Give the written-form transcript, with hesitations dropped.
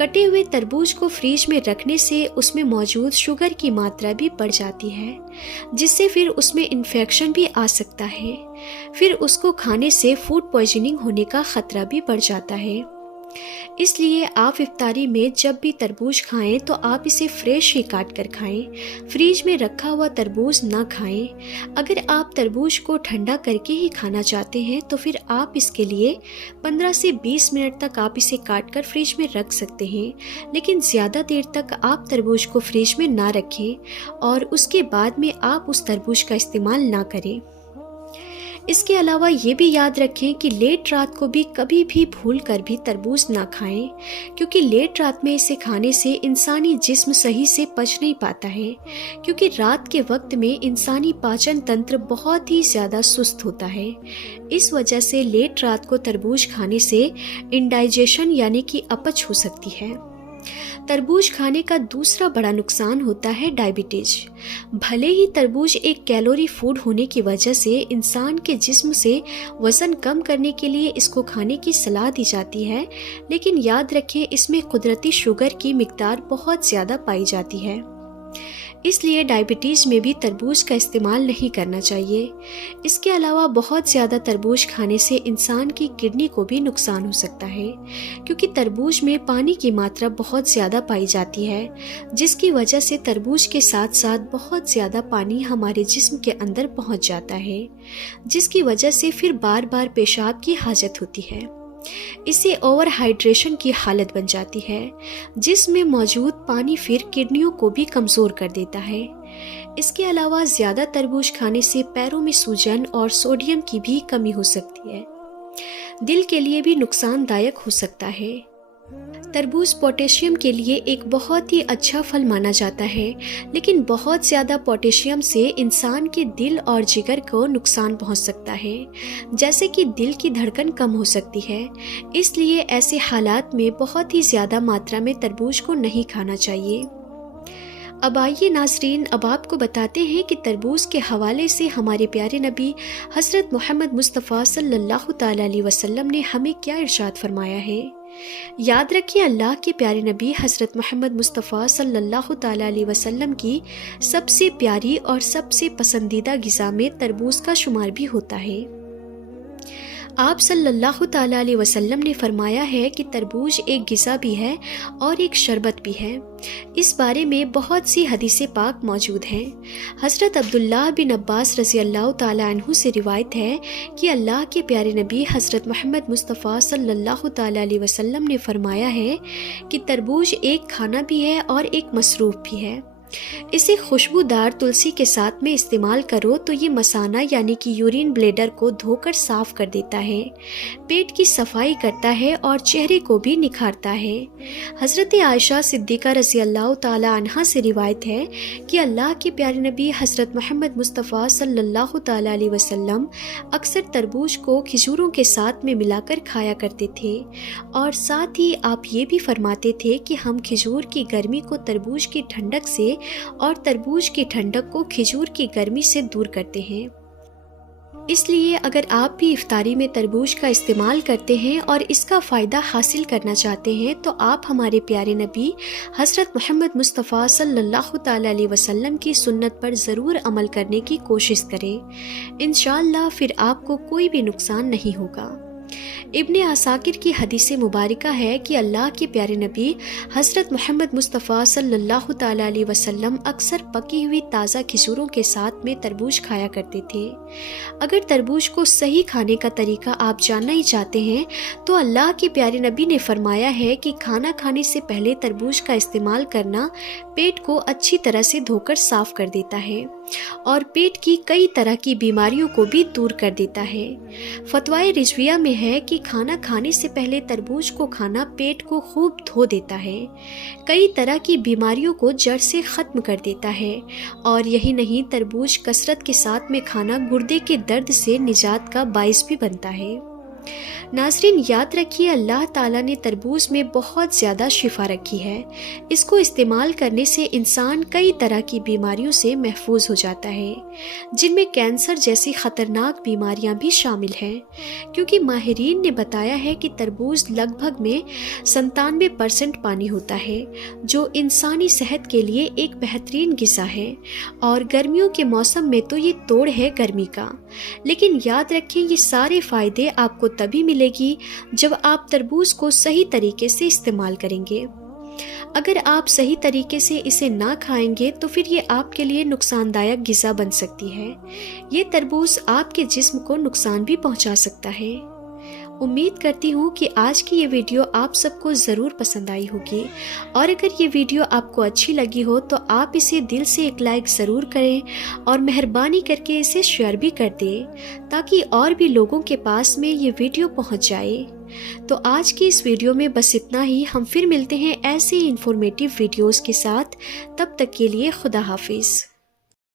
کٹے ہوئے تربوز کو فریج میں رکھنے سے اس میں موجود شوگر کی ماترا بھی بڑھ جاتی ہے، جس سے پھر اس میں انفیکشن بھی آ سکتا ہے۔ پھر اس کو کھانے سے فوڈ پوائزننگ ہونے کا خطرہ بھی بڑھ جاتا ہے۔ اس لیے آپ افطاری میں جب بھی تربوز کھائیں تو آپ اسے فریش ہی کاٹ کر کھائیں، فریج میں رکھا ہوا تربوز نہ کھائیں۔ اگر آپ تربوز کو ٹھنڈا کر کے ہی کھانا چاہتے ہیں تو پھر آپ اس کے لیے 15 سے 20 منٹ تک آپ اسے کاٹ کر فریج میں رکھ سکتے ہیں، لیکن زیادہ دیر تک آپ تربوز کو فریج میں نہ رکھیں اور اس کے بعد میں آپ اس تربوز کا استعمال نہ کریں۔ اس کے علاوہ یہ بھی یاد رکھیں کہ لیٹ رات کو بھی کبھی بھی بھول کر بھی تربوز نہ کھائیں، کیونکہ لیٹ رات میں اسے کھانے سے انسانی جسم صحیح سے پچ نہیں پاتا ہے، کیونکہ رات کے وقت میں انسانی پاچن تنتر بہت ہی زیادہ سست ہوتا ہے۔ اس وجہ سے لیٹ رات کو تربوز کھانے سے انڈائجیشن یعنی کہ اپچ ہو سکتی ہے۔ تربوز کھانے کا دوسرا بڑا نقصان ہوتا ہے ڈائبٹیز۔ بھلے ہی تربوز ایک کیلوری فوڈ ہونے کی وجہ سے انسان کے جسم سے وزن کم کرنے کے لیے اس کو کھانے کی صلاح دی جاتی ہے، لیکن یاد رکھیں اس میں قدرتی شوگر کی مقدار بہت زیادہ پائی جاتی ہے، اس لیے ڈائبٹیز میں بھی تربوز کا استعمال نہیں کرنا چاہیے۔ اس کے علاوہ بہت زیادہ تربوز کھانے سے انسان کی کڈنی کو بھی نقصان ہو سکتا ہے، کیونکہ تربوز میں پانی کی ماترا بہت زیادہ پائی جاتی ہے، جس کی وجہ سے تربوز کے ساتھ ساتھ بہت زیادہ پانی ہمارے جسم کے اندر پہنچ جاتا ہے، جس کی وجہ سے پھر بار بار پیشاب کی حاجت ہوتی ہے۔ اس سے اوور ہائیڈریشن کی حالت بن جاتی ہے، جس میں موجود پانی پھر کڈنیوں کو بھی کمزور کر دیتا ہے۔ اس کے علاوہ زیادہ تربوز کھانے سے پیروں میں سوجن اور سوڈیم کی بھی کمی ہو سکتی ہے، دل کے لیے بھی نقصان دایک ہو سکتا ہے۔ تربوز پوٹیشیم کے لیے ایک بہت ہی اچھا پھل مانا جاتا ہے، لیکن بہت زیادہ پوٹیشیم سے انسان کے دل اور جگر کو نقصان پہنچ سکتا ہے، جیسے کہ دل کی دھڑکن کم ہو سکتی ہے۔ اس لیے ایسے حالات میں بہت ہی زیادہ ماترا میں تربوز کو نہیں کھانا چاہیے۔ اب آئیے ناظرین، اب آپ کو بتاتے ہیں کہ تربوز کے حوالے سے ہمارے پیارے نبی حضرت محمد مصطفیٰ صلی اللہ تعالیٰ علیہ وسلم نے ہمیں کیا ارشاد فرمایا ہے۔ یاد رکھیں، اللہ کے پیارے نبی حضرت محمد مصطفیٰ صلی اللہ تعالیٰ علیہ وسلم کی سب سے پیاری اور سب سے پسندیدہ غذا میں تربوز کا شمار بھی ہوتا ہے۔ آپ صلی اللہ تعالیٰ علیہ وسلم نے فرمایا ہے کہ تربوز ایک غذا بھی ہے اور ایک شربت بھی ہے۔ اس بارے میں بہت سی حدیث پاک موجود ہیں۔ حضرت عبداللہ بن عباس رضی اللہ تعالیٰ عنہ سے روایت ہے کہ اللہ کے پیارے نبی حضرت محمد مصطفیٰ صلی اللہ تعالیٰ علیہ وسلم نے فرمایا ہے کہ تربوز ایک کھانا بھی ہے اور ایک مصروف بھی ہے۔ اسے خوشبودار تلسی کے ساتھ میں استعمال کرو تو یہ مثانہ یعنی کہ یورین بلیڈر کو دھو کر صاف کر دیتا ہے، پیٹ کی صفائی کرتا ہے اور چہرے کو بھی نکھارتا ہے۔ حضرت عائشہ صدیقہ رضی اللہ تعالی عنہا سے روایت ہے کہ اللہ کے پیارے نبی حضرت محمد مصطفیٰ صلی اللہ تعالی علیہ وسلم اکثر تربوز کو کھجوروں کے ساتھ میں ملا کر کھایا کرتے تھے، اور ساتھ ہی آپ یہ بھی فرماتے تھے کہ ہم کھجور کی گرمی کو تربوز کی ٹھنڈک سے اور تربوز کی ٹھنڈک کو کھجور کی گرمی سے دور کرتے ہیں۔ اس لیے اگر آپ بھی افطاری میں تربوز کا استعمال کرتے ہیں اور اس کا فائدہ حاصل کرنا چاہتے ہیں تو آپ ہمارے پیارے نبی حضرت محمد مصطفیٰ صلی اللہ تعالیٰ علیہ وسلم کی سنت پر ضرور عمل کرنے کی کوشش کریں، انشاءاللہ پھر آپ کو کوئی بھی نقصان نہیں ہوگا۔ ابن عساکر کی حدیث مبارکہ ہے کہ اللہ کے پیارے نبی حضرت محمد مصطفیٰ صلی اللہ تعالیٰ علیہ وسلم اکثر پکی ہوئی تازہ کھجوروں کے ساتھ میں تربوز کھایا کرتے تھے۔ اگر تربوز کو صحیح کھانے کا طریقہ آپ جاننا ہی چاہتے ہیں تو اللہ کے پیارے نبی نے فرمایا ہے کہ کھانا کھانے سے پہلے تربوز کا استعمال کرنا پیٹ کو اچھی طرح سے دھو کر صاف کر دیتا ہے اور پیٹ کی کئی طرح کی بیماریوں کو بھی دور کر دیتا ہے۔ فتوائے رضویہ میں ہے کہ کھانا کھانے سے پہلے تربوز کو کھانا پیٹ کو خوب دھو دیتا ہے، کئی طرح کی بیماریوں کو جڑ سے ختم کر دیتا ہے، اور یہی نہیں تربوز کثرت کے ساتھ میں کھانا گردے کے درد سے نجات کا باعث بھی بنتا ہے۔ ناظرین یاد رکھیے اللہ تعالیٰ نے تربوز میں بہت زیادہ شفا رکھی ہے۔ اس کو استعمال کرنے سے انسان کئی طرح کی بیماریوں سے محفوظ ہو جاتا ہے، جن میں کینسر جیسی خطرناک بیماریاں بھی شامل ہیں، کیونکہ ماہرین نے بتایا ہے کہ تربوز لگ بھگ میں 97% پانی ہوتا ہے، جو انسانی صحت کے لیے ایک بہترین غذا ہے، اور گرمیوں کے موسم میں تو یہ توڑ ہے گرمی کا۔ لیکن یاد رکھیں یہ سارے فائدے آپ کو تبھی ملے گی جب آپ تربوز کو صحیح طریقے سے استعمال کریں گے۔ اگر آپ صحیح طریقے سے اسے نہ کھائیں گے تو پھر یہ آپ کے لیے نقصان دایک غذا بن سکتی ہے۔ یہ تربوز آپ کے جسم کو نقصان بھی پہنچا سکتا ہے۔ امید کرتی ہوں کہ آج کی یہ ویڈیو آپ سب کو ضرور پسند آئی ہوگی، اور اگر یہ ویڈیو آپ کو اچھی لگی ہو تو آپ اسے دل سے ایک لائک ضرور کریں، اور مہربانی کر کے اسے شیئر بھی کر دیں تاکہ اور بھی لوگوں کے پاس میں یہ ویڈیو پہنچ جائے۔ تو آج کی اس ویڈیو میں بس اتنا ہی، ہم پھر ملتے ہیں ایسے انفارمیٹیو ویڈیوز کے ساتھ، تب تک کے لیے خدا حافظ۔